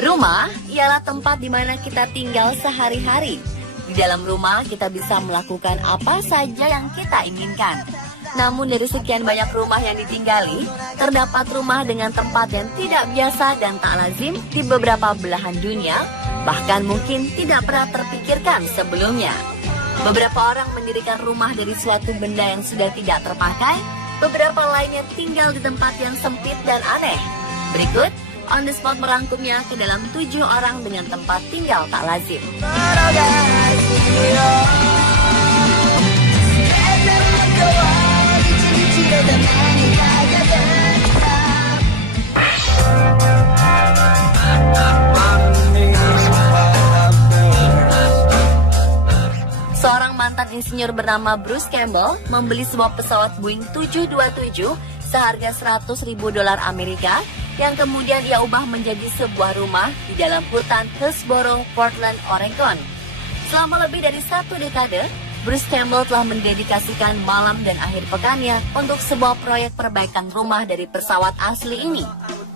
Rumah ialah tempat di mana kita tinggal sehari-hari. Di dalam rumah kita bisa melakukan apa saja yang kita inginkan. Namun dari sekian banyak rumah yang ditinggali, terdapat rumah dengan tempat yang tidak biasa dan tak lazim di beberapa belahan dunia, bahkan mungkin tidak pernah terpikirkan sebelumnya. Beberapa orang mendirikan rumah dari suatu benda yang sudah tidak terpakai, beberapa lainnya tinggal di tempat yang sempit dan aneh. Berikut, On The Spot merangkumnya ke dalam 7 orang dengan tempat tinggal tak lazim. Seorang mantan insinyur bernama Bruce Campbell membeli sebuah pesawat Boeing 727 seharga $100.000 Amerika yang kemudian ia ubah menjadi sebuah rumah di dalam hutan Hillsboro, Portland, Oregon. Selama lebih dari 1 dekade, Bruce Campbell telah mendedikasikan malam dan akhir pekannya untuk sebuah proyek perbaikan rumah dari pesawat asli ini.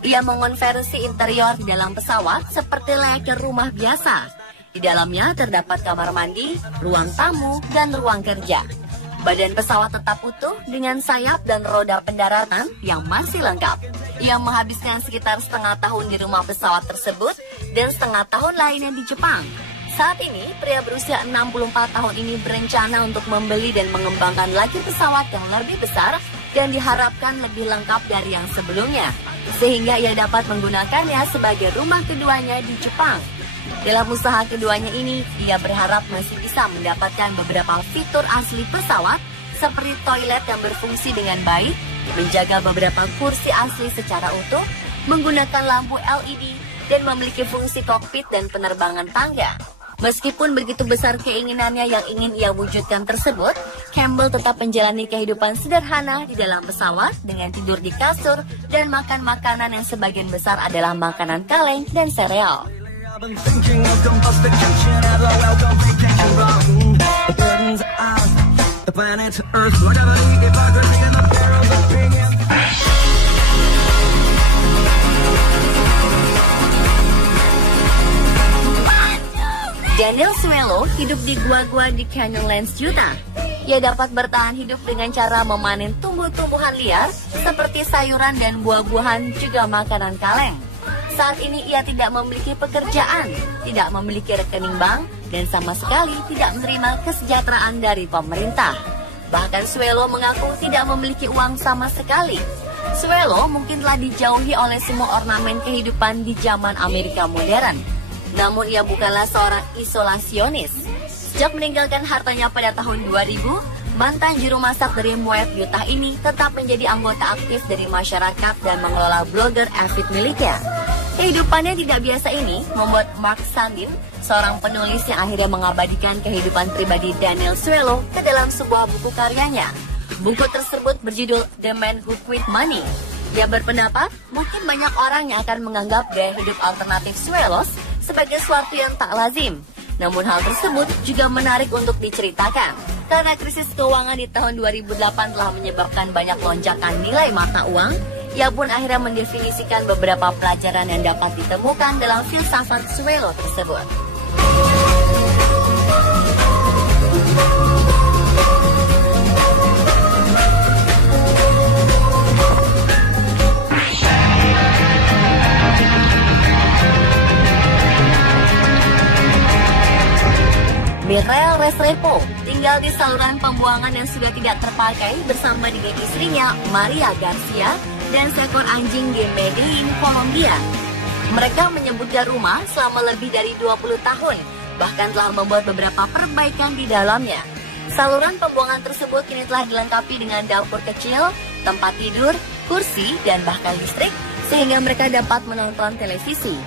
Ia mengonversi interior di dalam pesawat seperti layaknya rumah biasa. Di dalamnya terdapat kamar mandi, ruang tamu, dan ruang kerja. Badan pesawat tetap utuh dengan sayap dan roda pendaratan yang masih lengkap. Ia menghabiskan sekitar setengah tahun di rumah pesawat tersebut dan setengah tahun lainnya di Jepang. Saat ini, pria berusia 64 tahun ini berencana untuk membeli dan mengembangkan lagi pesawat yang lebih besar dan diharapkan lebih lengkap dari yang sebelumnya, sehingga ia dapat menggunakannya sebagai rumah keduanya di Jepang. Dalam usaha keduanya ini, ia berharap masih bisa mendapatkan beberapa fitur asli pesawat seperti toilet yang berfungsi dengan baik, menjaga beberapa kursi asli secara utuh, menggunakan lampu LED, dan memiliki fungsi kokpit dan penerbangan tangga. Meskipun begitu besar keinginannya yang ingin ia wujudkan tersebut, Campbell tetap menjalani kehidupan sederhana di dalam pesawat dengan tidur di kasur dan makan makanan yang sebagian besar adalah makanan kaleng dan sereal. Daniel Suelo hidup di gua-gua di Canyonlands, Utah. Ia dapat bertahan hidup dengan cara memanen tumbuh-tumbuhan liar seperti sayuran dan buah-buahan juga makanan kaleng. Saat ini ia tidak memiliki pekerjaan, tidak memiliki rekening bank, dan sama sekali tidak menerima kesejahteraan dari pemerintah. Bahkan Suelo mengaku tidak memiliki uang sama sekali. Suelo mungkin telah dijauhi oleh semua ornamen kehidupan di zaman Amerika modern. Namun ia bukanlah seorang isolasionis. Sejak meninggalkan hartanya pada tahun 2000, mantan juru masak dari Moab, Utah ini tetap menjadi anggota aktif dari masyarakat dan mengelola blogger avid miliknya. Kehidupannya tidak biasa ini membuat Mark Sandin, seorang penulis yang akhirnya mengabadikan kehidupan pribadi Daniel Suelo ke dalam sebuah buku karyanya. Buku tersebut berjudul The Man Who Quit Money. Dia berpendapat mungkin banyak orang yang akan menganggap gaya hidup alternatif Suelos sebagai sesuatu yang tak lazim. Namun hal tersebut juga menarik untuk diceritakan. Karena krisis keuangan di tahun 2008 telah menyebabkan banyak lonjakan nilai mata uang, ia pun akhirnya mendefinisikan beberapa pelajaran yang dapat ditemukan dalam filsafat Suelo tersebut. Mireille Restrepo tinggal di saluran pembuangan yang sudah tidak terpakai bersama dengan istrinya Maria Garcia dan seekor anjing di Medellin, Kolombia. Mereka menyebutnya rumah selama lebih dari 20 tahun, bahkan telah membuat beberapa perbaikan di dalamnya. Saluran pembuangan tersebut kini telah dilengkapi dengan dapur kecil, tempat tidur, kursi, dan bahkan listrik, sehingga mereka dapat menonton televisi.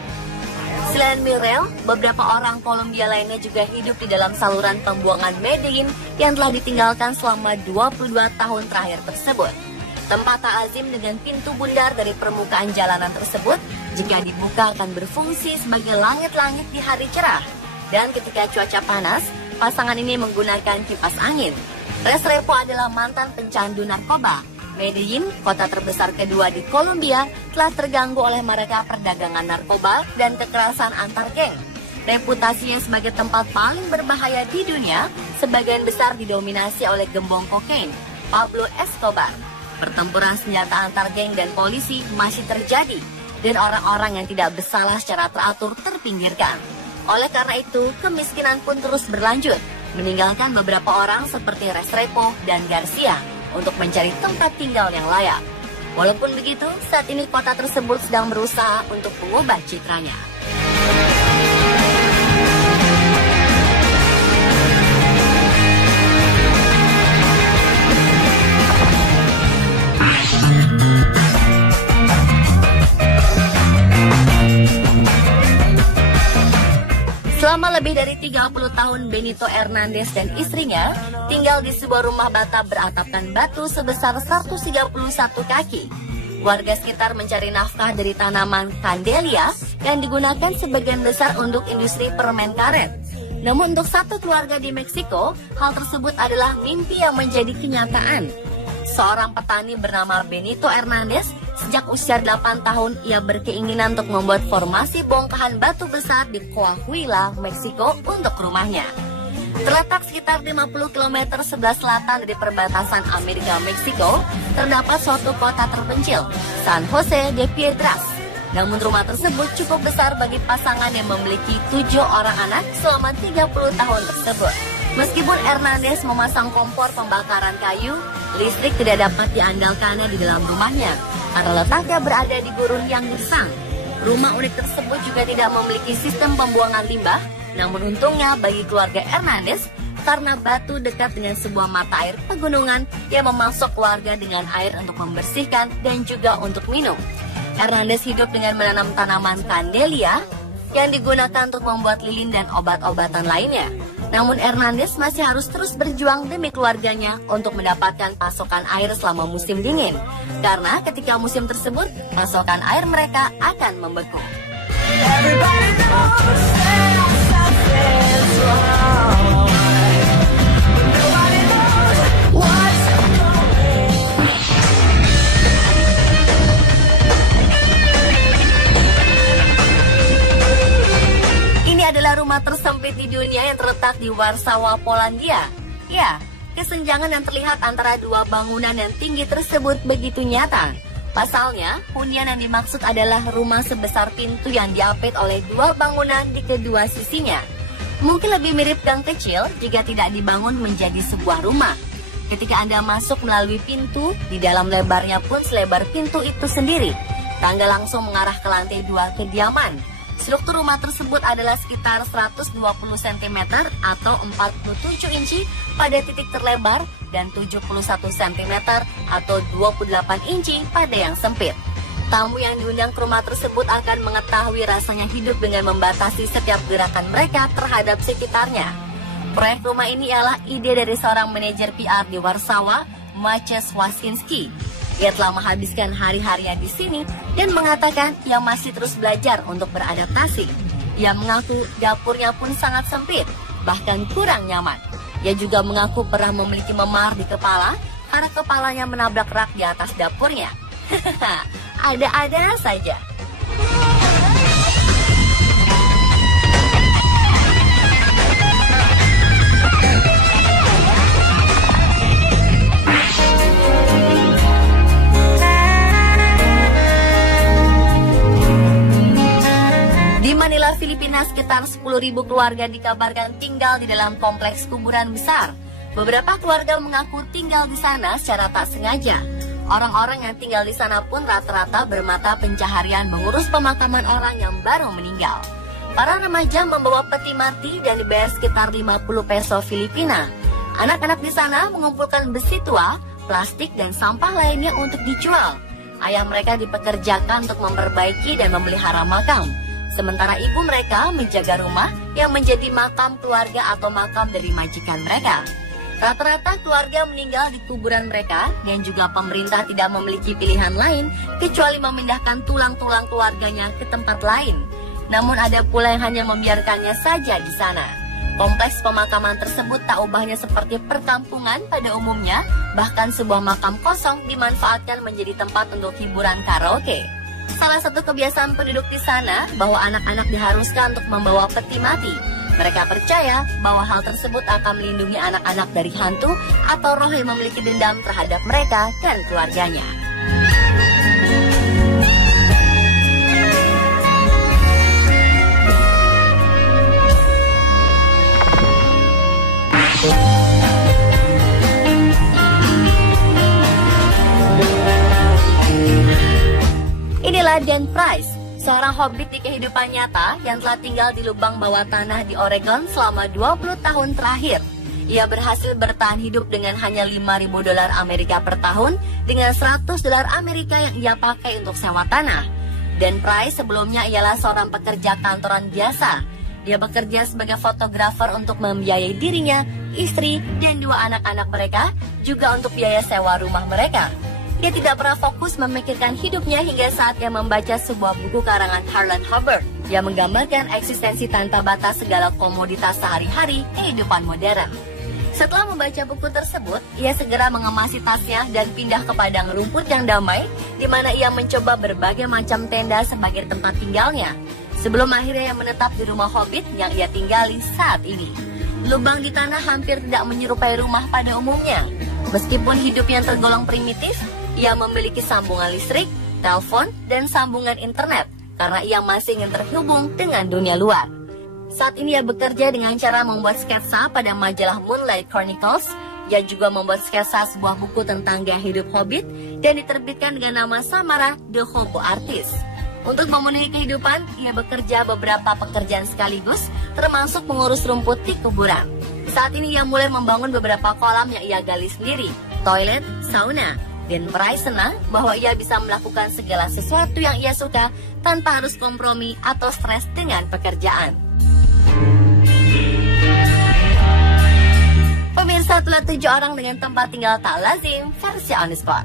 Selain Mireille, beberapa orang Kolombia lainnya juga hidup di dalam saluran pembuangan Medellin yang telah ditinggalkan selama 22 tahun terakhir tersebut. Tempat tak lazim dengan pintu bundar dari permukaan jalanan tersebut, jika dibuka akan berfungsi sebagai langit-langit di hari cerah. Dan ketika cuaca panas, pasangan ini menggunakan kipas angin. Restrepo adalah mantan pencandu narkoba. Medellin, kota terbesar kedua di Kolombia, telah terganggu oleh mereka perdagangan narkoba dan kekerasan antar geng. Reputasinya sebagai tempat paling berbahaya di dunia, sebagian besar didominasi oleh gembong kokain, Pablo Escobar. Pertempuran senjata antar geng dan polisi masih terjadi, dan orang-orang yang tidak bersalah secara teratur terpinggirkan. Oleh karena itu, kemiskinan pun terus berlanjut, meninggalkan beberapa orang seperti Restrepo dan Garcia untuk mencari tempat tinggal yang layak. Walaupun begitu, saat ini kota tersebut sedang berusaha untuk mengubah citranya. Selama lebih dari 30 tahun, Benito Hernandez dan istrinya tinggal di sebuah rumah bata beratapkan batu sebesar 131 kaki. Warga sekitar mencari nafkah dari tanaman Candelia yang digunakan sebagian besar untuk industri permen karet. Namun untuk satu keluarga di Meksiko, hal tersebut adalah mimpi yang menjadi kenyataan. Seorang petani bernama Benito Hernandez, sejak usia 8 tahun ia berkeinginan untuk membuat formasi bongkahan batu besar di Coahuila, Meksiko untuk rumahnya. Terletak sekitar 50 km sebelah selatan dari perbatasan Amerika-Meksiko, terdapat suatu kota terpencil, San Jose de Piedras. Namun rumah tersebut cukup besar bagi pasangan yang memiliki 7 orang anak selama 30 tahun tersebut. Meskipun Hernandez memasang kompor pembakaran kayu, listrik tidak dapat diandalkannya di dalam rumahnya karena letaknya berada di gurun yang gersang. Rumah unik tersebut juga tidak memiliki sistem pembuangan limbah, namun untungnya bagi keluarga Hernandez, karena batu dekat dengan sebuah mata air pegunungan yang memasok warga dengan air untuk membersihkan dan juga untuk minum. Hernandez hidup dengan menanam tanaman Candelia yang digunakan untuk membuat lilin dan obat-obatan lainnya. Namun Hernandez masih harus terus berjuang demi keluarganya untuk mendapatkan pasokan air selama musim dingin. Karena ketika musim tersebut, pasokan air mereka akan membeku. Adalah rumah tersempit di dunia yang terletak di Warsawa, Polandia. Ya, kesenjangan yang terlihat antara dua bangunan yang tinggi tersebut begitu nyata. Pasalnya, hunian yang dimaksud adalah rumah sebesar pintu yang diapit oleh dua bangunan di kedua sisinya. Mungkin lebih mirip gang kecil jika tidak dibangun menjadi sebuah rumah. Ketika Anda masuk melalui pintu, di dalam lebarnya pun selebar pintu itu sendiri. Tangga langsung mengarah ke lantai 2 kediaman. Struktur rumah tersebut adalah sekitar 120 cm atau 47 inci pada titik terlebar dan 71 cm atau 28 inci pada yang sempit. Tamu yang diundang ke rumah tersebut akan mengetahui rasanya hidup dengan membatasi setiap gerakan mereka terhadap sekitarnya. Proyek rumah ini ialah ide dari seorang manajer PR di Warsawa, Maciej Wasinski. Ia telah menghabiskan hari-harinya di sini dan mengatakan ia masih terus belajar untuk beradaptasi. Ia mengaku dapurnya pun sangat sempit, bahkan kurang nyaman. Ia juga mengaku pernah memiliki memar di kepala karena kepalanya menabrak rak di atas dapurnya. Ada-ada saja. Di Manila, Filipina, sekitar 10.000 keluarga dikabarkan tinggal di dalam kompleks kuburan besar. Beberapa keluarga mengaku tinggal di sana secara tak sengaja. Orang-orang yang tinggal di sana pun rata-rata bermata pencaharian mengurus pemakaman orang yang baru meninggal. Para remaja membawa peti mati dan dibayar sekitar 50 peso Filipina. Anak-anak di sana mengumpulkan besi tua, plastik, dan sampah lainnya untuk dijual. Ayah mereka dipekerjakan untuk memperbaiki dan memelihara makam. Sementara ibu mereka menjaga rumah yang menjadi makam keluarga atau makam dari majikan mereka. Rata-rata keluarga meninggal di kuburan mereka dan juga pemerintah tidak memiliki pilihan lain kecuali memindahkan tulang-tulang keluarganya ke tempat lain. Namun ada pula yang hanya membiarkannya saja di sana. Kompleks pemakaman tersebut tak ubahnya seperti perkampungan pada umumnya, bahkan sebuah makam kosong dimanfaatkan menjadi tempat untuk hiburan karaoke. Salah satu kebiasaan penduduk di sana bahwa anak-anak diharuskan untuk membawa peti mati. Mereka percaya bahwa hal tersebut akan melindungi anak-anak dari hantu atau roh yang memiliki dendam terhadap mereka dan keluarganya. Inilah Dan Price, seorang hobbit di kehidupan nyata yang telah tinggal di lubang bawah tanah di Oregon selama 20 tahun terakhir. Ia berhasil bertahan hidup dengan hanya $5.000 Amerika per tahun dengan $100 Amerika yang ia pakai untuk sewa tanah. Dan Price sebelumnya ialah seorang pekerja kantoran biasa. Dia bekerja sebagai fotografer untuk membiayai dirinya, istri, dan 2 anak-anak mereka, juga untuk biaya sewa rumah mereka. Dia tidak pernah fokus memikirkan hidupnya hingga saat dia membaca sebuah buku karangan Harlan Hubbard yang menggambarkan eksistensi tanpa batas segala komoditas sehari-hari kehidupan modern. Setelah membaca buku tersebut, ia segera mengemasi tasnya dan pindah ke padang rumput yang damai, di mana ia mencoba berbagai macam tenda sebagai tempat tinggalnya, sebelum akhirnya ia menetap di rumah hobbit yang ia tinggali saat ini. Lubang di tanah hampir tidak menyerupai rumah pada umumnya. Meskipun hidupnya tergolong primitif, ia memiliki sambungan listrik, telepon, dan sambungan internet karena ia masih ingin terhubung dengan dunia luar. Saat ini ia bekerja dengan cara membuat sketsa pada majalah Moonlight Chronicles. Ia juga membuat sketsa sebuah buku tentang gaya hidup hobbit dan diterbitkan dengan nama samara The Hobo Artist. Untuk memenuhi kehidupan, ia bekerja beberapa pekerjaan sekaligus, termasuk mengurus rumput di kuburan. Saat ini ia mulai membangun beberapa kolam yang ia gali sendiri, toilet, sauna. Dan Price senang bahwa ia bisa melakukan segala sesuatu yang ia suka tanpa harus kompromi atau stres dengan pekerjaan. Pemirsa, itulah 7 orang dengan tempat tinggal tak lazim versi on the spot.